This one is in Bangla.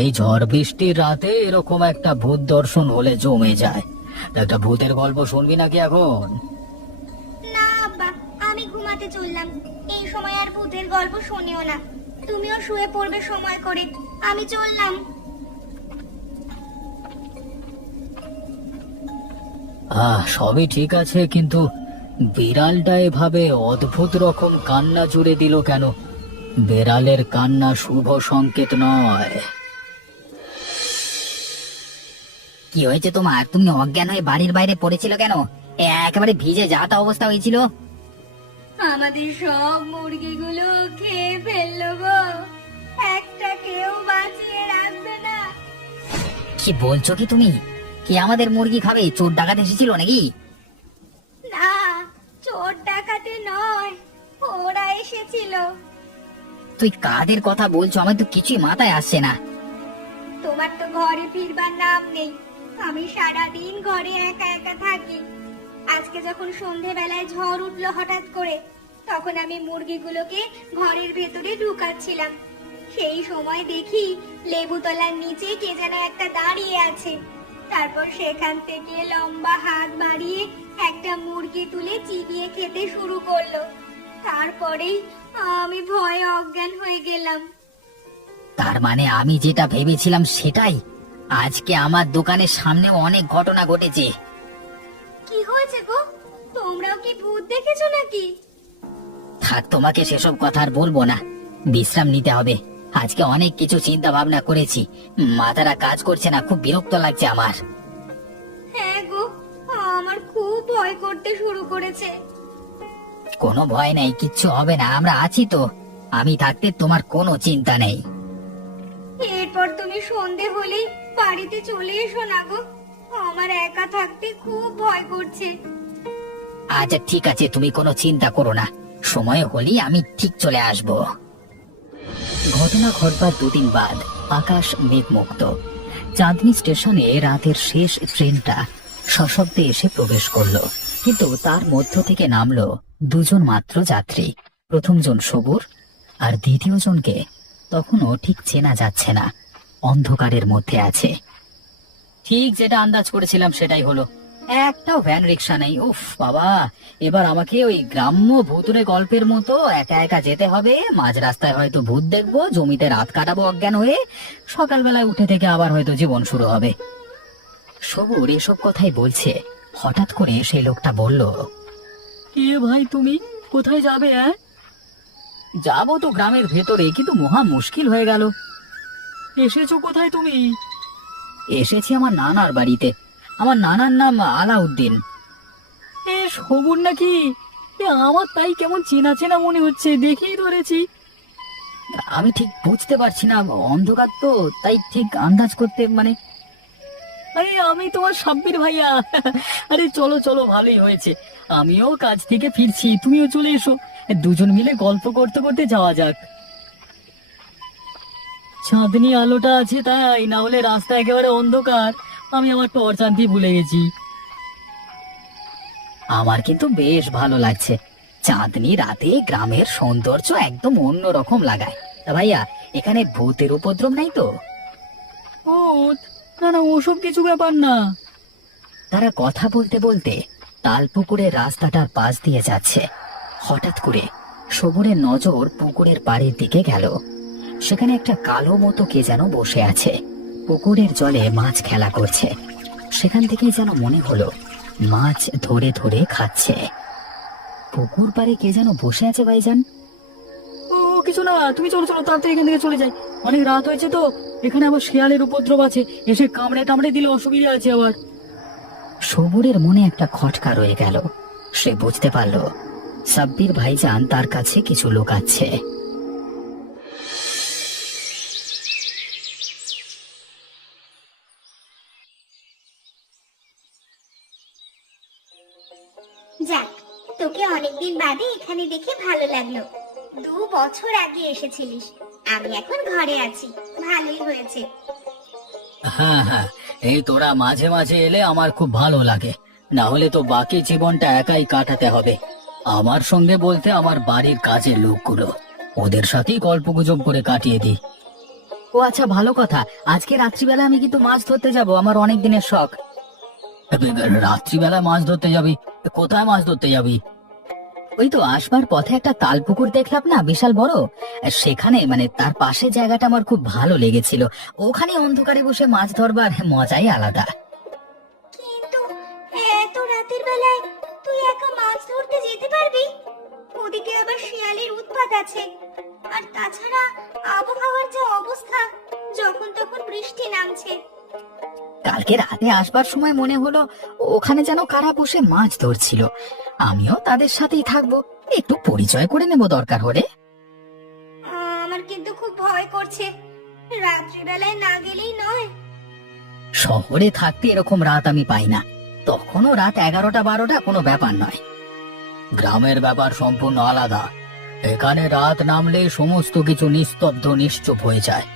এই ঝড় বৃষ্টির রাতে এরকম একটা ভূত দর্শন হলে জমে যায়। তা একটা ভূতের গল্প শুনবি নাকি এখন? না আব্বা, আমি ঘুমাতে চললাম। এই সময় আর ভূতের গল্প শুনিও না। তুমিও শুয়ে পড়বে সময় করে। আমি চললাম। সবই ঠিক আছে, কিন্তু বিড়ালটা এভাবে অদ্ভুত রকম কান্না জুড়ে দিল কেন? বেড়ালের কান্না শুভ সংকেত নয়। কি হয়েছে তোমার? তুমি অজ্ঞান হয়ে বাড়ির বাইরে পড়েছিল কেন? একেবারে ভিজে যাতা অবস্থা হয়েছিল। আমাদের সব মুরগিগুলো খেয়ে ফেললো গো। একটা কেউ বাঁচিয়ে রাখবে না। কি বলছো কি তুমি? কি আমাদের মুরগি খাবে? চোর ডাকাত এসেছিল নাকি? না, চোর ডাকাতে নয়, ওরা এসেছিল। তুই কাদের কথা বলছো? আমার তো কিছুই মাথায় আসছে না। তোমার তো ঘরে ফিরবার নাম নেই। আমি সারাদিন ঘরে একা একা থাকি। আজকে যখন সন্ধেবেলায় ঝড় উঠলো হঠাৎ করে, তখন আমি মুরগিগুলোকে ঘরের ভেতরে ঢুকাচ্ছিলাম। সেই সময় দেখি লেবুতলার নিচে কে যেন একটা দাঁড়িয়ে আছে। তারপর সেখান থেকে লম্বা হাত বাড়িয়ে একটা মুরগি তুলে চিবিয়ে খেতে শুরু করলো। তারপরেই আমি ভয়ে অজ্ঞান হয়ে গেলাম। তার মানে আমি যেটা ভেবেছিলাম সেটাই। আজকে আমার দোকানের সামনে অনেক ঘটনা ঘটেছে। কি হয়েছে গো? তোমরাও কি ভূত দেখেছো নাকি? থাক, তোমাকে সেসব কথা আর বলবো না। বিশ্রাম নিতে হবে। আজকে অনেক কিছু চিন্তা ভাবনা করেছি, মাথাটা কাজ করছে না, খুব বিরক্ত লাগছে আমার। হ্যাঁ গো, আমার খুব ভয় করতে শুরু করেছে। কোনো ভয় নেই, কিচ্ছু হবে না, আমরা আছি তো। আমি থাকতে তোমার কোনো চিন্তা নেই। এরপর তুমি সন্ধে হলেই বাড়িতে চলে এসো না গো। আমার একা থাকতে খুব ভয় করছে। আচ্ছা ঠিক আছে, তুমি কোনো চিন্তা করো না, সময় হলেই আমি ঠিক চলে আসব। ঘটনা ঘটবার দুদিন বাদ আকাশ মেঘমুক্ত। চাঁদনী স্টেশনে রাতের শেষ ট্রেনটা সশব্দে এসে প্রবেশ করলো, কিন্তু তার মধ্য থেকে নামলো দুজন মাত্র যাত্রী। প্রথমজন সবুর, আর দ্বিতীয় জনকে তখনও ঠিক চেনা যাচ্ছে না, অন্ধকারের মধ্যে আছে। ঠিক যেটা আন্দাজ করেছিলাম সেটাই হলো। একটাও ভ্যান রিক্সা নেই। উফ বাবা, এবার আমাকে ওই গ্রাম্য ভূতুরে গল্পের মতো একা একা যেতে হবে। মাঝ রাস্তায় হয়তো ভূত দেখবো, জমিতে রাত কাটাবো অজ্ঞান হয়ে, সকালবেলায় উঠে থেকে আবার হয়তো জীবন শুরু হবে। সবুর এসব কথাই বলছে, হঠাৎ করে সেই লোকটা বলল, কে ভাই তুমি? কোথায় যাবে? যাবো তো গ্রামের ভেতরে, কিন্তু মহা মুশকিল হয়ে গেল। এসেছো কোথায় তুমি? এসেছি আমার নানার বাড়িতে। আমার নানার নাম আলাউদ্দিন। সবুর নাকি? আমার তাই কেমন চেনা চেনা মনে হচ্ছে, দেখেই ধরেছি। আমি ঠিক বুঝতে পারছি না, অন্ধকার তো, তাই ঠিক আন্দাজ করতে আরে আমি তোমার সাব্বির ভাইয়া। আরে চলো চলো, ভালোই হয়েছে, আমিও কাজ থেকে ফিরছি, তুমিও চলে এসো। দুজন মিলে গল্প করতে করতে যাওয়া যাক। চাঁদনি আলোটা আছে তাই, না হলে রাস্তা একেবারে অন্ধকার। আমি আমার টর্চ আনতে ভুলে গেছি। আমার কিন্তু বেশ ভালো লাগছে। চাঁদনি রাতে গ্রামের সৌন্দর্য একদম অন্যরকম লাগায়। তা ভাইয়া, এখানে ভূতের উপদ্রব নাই তো? ভূত? না না, ওসব কিছু ব্যাপার না। তারা কথা বলতে বলতে তালপুকুরের রাস্তাটার পাশ দিয়ে যাচ্ছে। হঠাৎ করে সবুরের নজর পুকুরের পাড়ের দিকে গেল। সেখানে একটা কালো মতো কে যেন বসে আছে, পুকুরের জলে মাছ খেলা করছে। সেখান থেকেই যেন মনে হলো মাছ ধরে ধরে খাচ্ছে। পুকুর পাড়ে কে যেন বসে আছে ভাইজান। ও কিছু না, তুমি চলো চলো, তাড়াতাড়ি এখান থেকে চলে যাই। অনেক রাত হয়েছে তো, এখানে আবার শিয়ালের উপদ্রব আছে, এসে কামড়ে টামড়ে দিলে অসুবিধা আছে আবার। সবুরের মনে একটা খটকা রয়ে গেল। সে বুঝতে পারল সাব্বির ভাইজান তার কাছে কিছু লুকাচ্ছে। যাক, তোকে অনেকদিন বাদে এখানে দেখে ভালো লাগলো। 2 বছর আগে এসেছিলিস, আমি এখন ঘরে আছি, ভালোই হয়েছে। হ্যাঁ হ্যাঁ, এই তোরা মাঝে মাঝে এলে আমার খুব ভালো লাগে, না হলে তো বাকি জীবনটা একাই কাটাতে হবে। আমার সঙ্গে বলতে আমার বাড়ির কাজের লোকগুলো, ওদের সাথেই গল্প গুজব করে কাটিয়ে দিই। ও আচ্ছা, ভালো কথা। আজকে রাত্রিবেলা আমি কিন্তু মাছ ধরতে যাব, আমার অনেক দিনের শখ। রাত্রিবেলা মাছ ধরতে যাবি? কোথায় মাছ ধরতে যাবি? ওই তো আসবার পথে একটা তাল পুকুর দেখলাম না, বিশাল বড়। সেখানে মানে তার পাশে জায়গাটা আমার খুব ভালো লেগেছিল। ওখানে অন্ধকারে বসে মাছ ধরবার মজাই আলাদা। কিন্তু এত রাতের বেলায় তুই একা মাছ ধরতে যেতে পারবি? ওদিকে আবার শিয়ালের উৎপাত আছে। আর তাছাড়া আবহাওয়ার যে অবস্থা, যখন তখন বৃষ্টি নামছে। কালকে রাতে আসবার সময় মনে হলো ওখানে যেন কারা বসে মাছ ধরছিল। আমিও তাদের সাথেই থাকবো, একটু পরিচয় করে নেব দরকার হলে। আমার কিন্তু খুব ভয় করছে, রাত্রিবেলায় না গেলেই নয়। শহরে থাকতে এরকম রাত আমি পাই না। তখনও রাত 11টা 12টা কোনো ব্যাপার নয়। গ্রামের ব্যাপার সম্পূর্ণ আলাদা। এখানে রাত নামলে সমস্ত কিছু নিস্তব্ধ নিশ্চুপ হয়ে যায়।